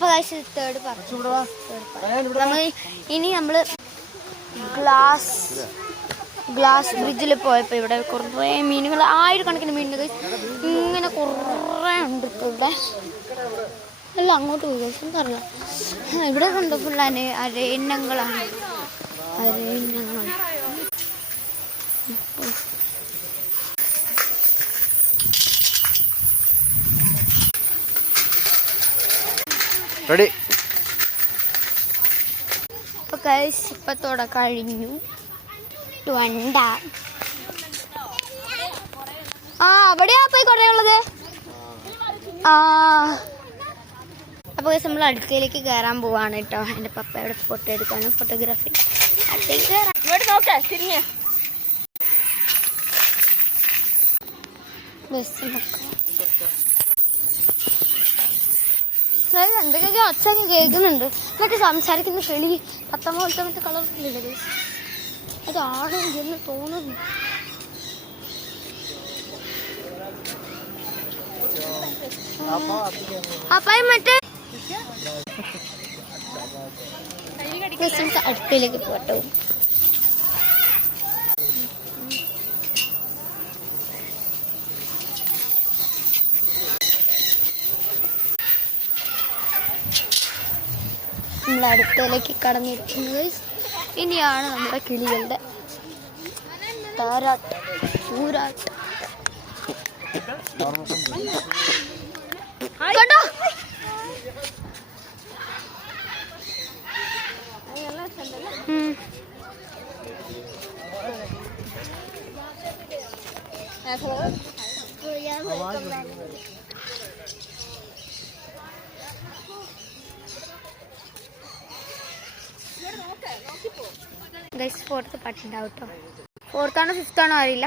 അപ്പോൾ തേർഡ് നമ്മൾ ഇനി നമ്മൾ ഗ്ലാസ് ബ്രിഡ്ജിൽ പോയപ്പോൾ ഇവിടെ കുറേ മീനുകൾ, ആയിരക്കണക്കിന് മീനുകൾ ഇങ്ങനെ കുറേ ഉണ്ട്. ഇപ്പോൾ ഇവിടെ എല്ലാം അങ്ങോട്ട് പോയി എന്തറിയില്ല. ഇവിടെ കണ്ടു ഫുൾ അരയിനങ്ങളാണ്. റെഡി. ഇപ്പൊ ഇപ്പത്തോടെ കഴിഞ്ഞു. വണ്ട അവിടെയാ പോയി കൊറേ ഉള്ളത്. അപ്പോൾ നമ്മൾ അടുക്കളയിലേക്ക് കയറാൻ പോവാണ് കേട്ടോ. എൻ്റെ പപ്പയുടെ ഫോട്ടോ എടുക്കാനും ഫോട്ടോഗ്രാഫി. അടുത്തേക്ക് കയറാം. എന്തൊക്കെയൊക്കെ ഒച്ചൊക്കെ കേൾക്കുന്നുണ്ട്. എന്നൊക്കെ സംസാരിക്കുന്ന കിളി 19 കളറിലുള്ളത് അതാണ് എന്ന് തോന്നുന്നു. അപ്പായി മറ്റേ അടുപ്പിലേക്ക് പോട്ടോ. നമ്മൾ അടുപ്പിലേക്ക് കടന്നിരിക്കുന്നത്. ഇനിയാണ് നമ്മുടെ കിളികളുടെ താരാട്ട് ചൂരാട്ട്. കണ്ടോ ഫോർത്ത് പട്ടുണ്ടാവും കേട്ടോ. 4th ആണോ 5th ആണോ അറിയില്ല.